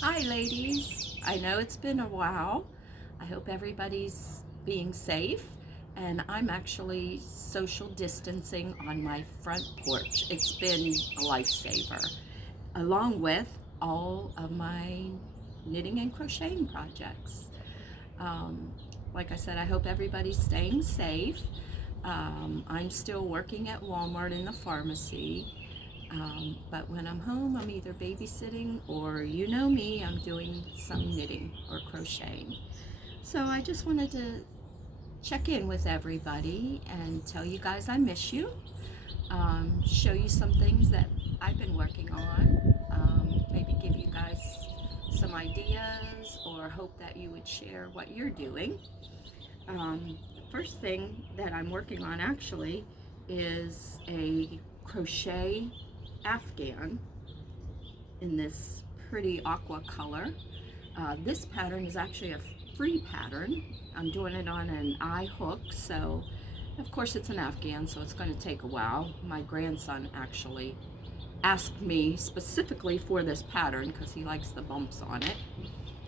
Hi ladies, I know it's been a while. I hope everybody's being safe, and I'm actually social distancing on my front porch. It's been a lifesaver, along with all of my knitting and crocheting projects. Um, like I said, I hope everybody's staying safe. I'm still working at Walmart in the pharmacy. But when I'm home, I'm either babysitting or, you know me, I'm doing some knitting or crocheting. So I just wanted to check in with everybody and tell you guys I miss you, show you some things that I've been working on, maybe give you guys some ideas or hope that you would share what you're doing. First thing that I'm working on actually is a crochet afghan in this pretty aqua color. This pattern is actually a free pattern. I'm doing it on an eye hook, so of course it's an afghan, so it's going to take a while. My grandson actually asked me specifically for this pattern because he likes the bumps on it.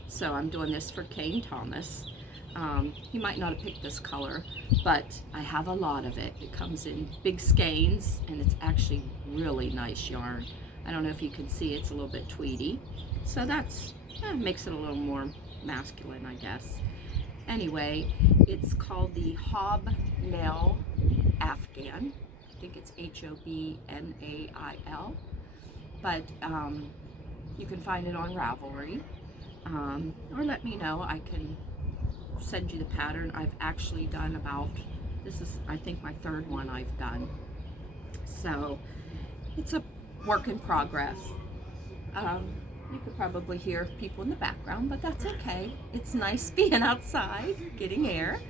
So I'm doing this for Kane Thomas. He might not have picked this color, but I have a lot of it. It comes in big skeins, and it's actually really nice yarn. I don't know if you can see, it's a little bit tweedy. So that's, makes it a little more masculine, I guess. Anyway, it's called the Hobnail Afghan. I think it's Hobnail. But you can find it on Ravelry. Or let me know. I can send you the pattern. I've actually done about, this is I think my third one I've done. So it's a work in progress. You could probably hear people in the background, but that's okay. It's nice being outside, getting air.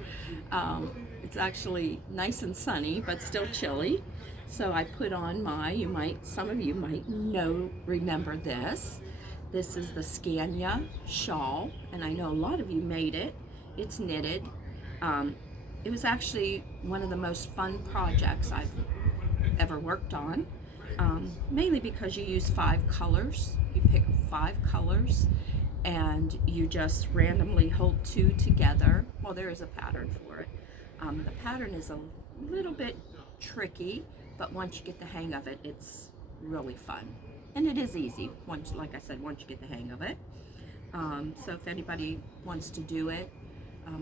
It's actually nice and sunny, but still chilly. So I put on my, some of you might remember this. This is the Scania shawl, and I know a lot of you made it. It's knitted. It was actually one of the most fun projects I've ever worked on, mainly because you use 5 colors. You pick 5 colors and you just randomly hold 2 together. Well, there is a pattern for it. The pattern is a little bit tricky, but once you get the hang of it, it's really fun. And it is easy, once, like I said, once you get the hang of it. So if anybody wants to do it,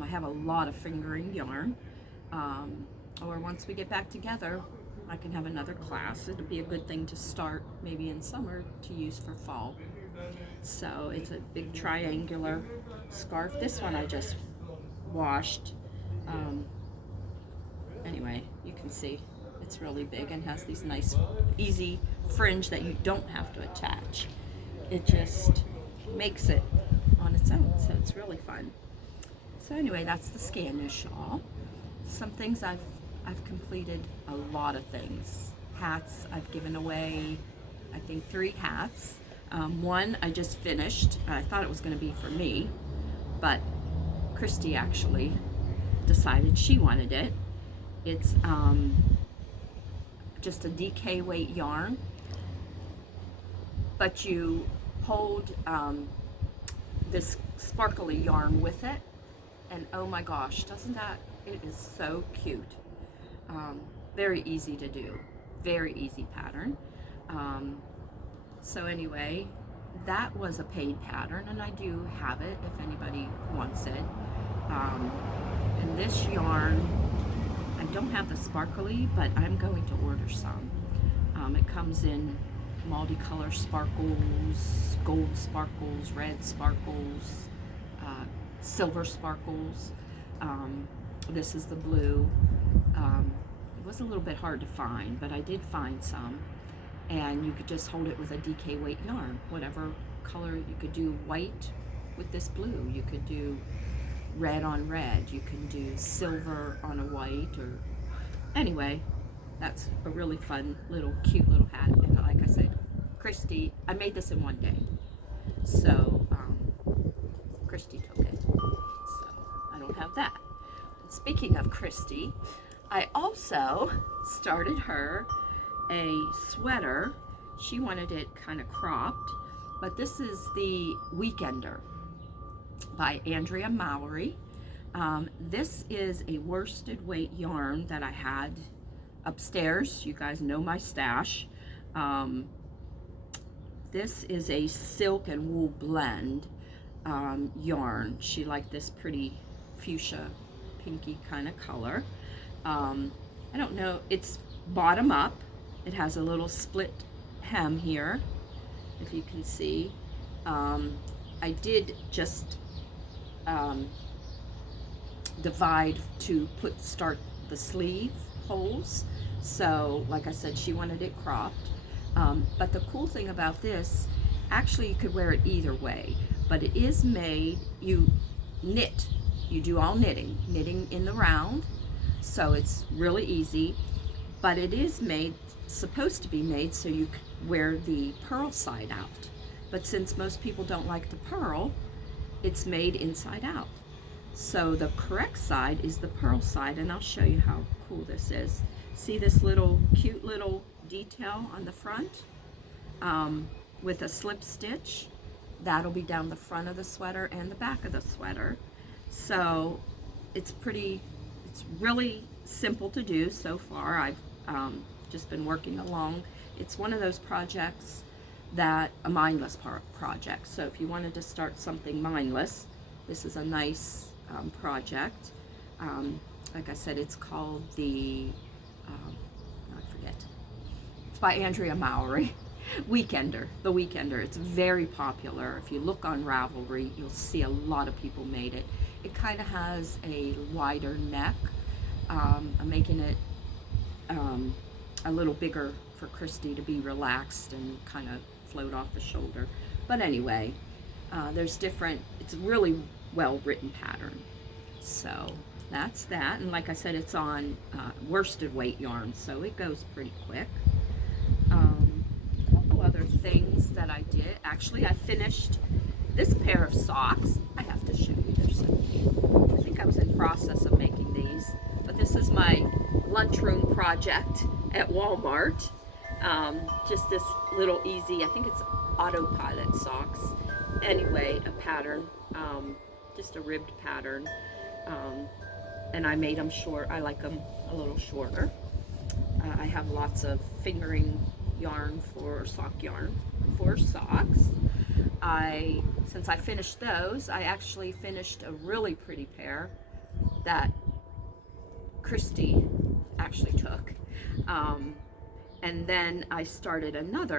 I have a lot of fingering yarn. Or once we get back together, I can have another class. It'll be a good thing to start maybe in summer to use for fall. So it's a big triangular scarf. This one I just washed. Anyway, you can see it's really big and has these nice easy fringe that you don't have to attach. It just makes it on its own, so it's really fun. So anyway, that's the Scania shawl. Some things I've completed a lot of things. Hats, I've given away, I think 3 hats. One I just finished. I thought it was going to be for me, but Christy actually decided she wanted it. It's just a DK weight yarn, but you hold this sparkly yarn with it, and oh my gosh, doesn't that, it is so cute. Very easy to do, very easy pattern. So anyway, that was a paid pattern, and I do have it if anybody wants it. And this yarn, I don't have the sparkly, but I'm going to order some. It comes in multicolor sparkles, gold sparkles, red sparkles, silver sparkles. This is the blue. It was a little bit hard to find, but I did find some. And you could just hold it with a DK weight yarn, whatever color. You could do white with this blue. You could do red on red. You can do silver on a white, or anyway, that's a really fun little cute little hat. And like I said, Christy, I made this in one day. So Christy took it. So I don't have that. Speaking of Christy, I also started her a sweater. She wanted it kind of cropped, but this is the Weekender by Andrea Mowry. This is a worsted weight yarn that I had upstairs. You guys know my stash. This is a silk and wool blend yarn. She liked this pretty fuchsia pinky kind of color. I don't know, it's bottom up. It has a little split hem here, if you can see. I did just divide to start the sleeve holes. So like I said, she wanted it cropped. But the cool thing about this, actually you could wear it either way, but it is made, you knit, you do all knitting in the round, so it's really easy, but it is made, supposed to be made so you wear the purl side out. But since most people don't like the purl, it's made inside out. So the correct side is the purl side, and I'll show you how cool this is. See this little cute little detail on the front with a slip stitch? That'll be down the front of the sweater and the back of the sweater. So it's really simple to do so far. I've just been working along. It's one of those projects that, a mindless project. So if you wanted to start something mindless, this is a nice project. Like I said, it's called I forget. It's by Andrea Mowry. Weekender, the Weekender. It's very popular. If you look on Ravelry, you'll see a lot of people made it. It kind of has a wider neck. I'm making it a little bigger for Christy to be relaxed and kind of float off the shoulder. But anyway, there's different, it's a really well written pattern. So that's that. And like I said, it's on worsted weight yarn, so it goes pretty quick. Other things that I did. Actually, I finished this pair of socks. I have to show you. They're so cute. I think I was in process of making these, but this is my lunchroom project at Walmart. Just this little easy, I think it's autopilot socks. Anyway, a pattern, just a ribbed pattern. And I made them short. I like them a little shorter. I have lots of fingering yarn for socks. Since I finished those, I actually finished a really pretty pair that Christy actually took. And then I started another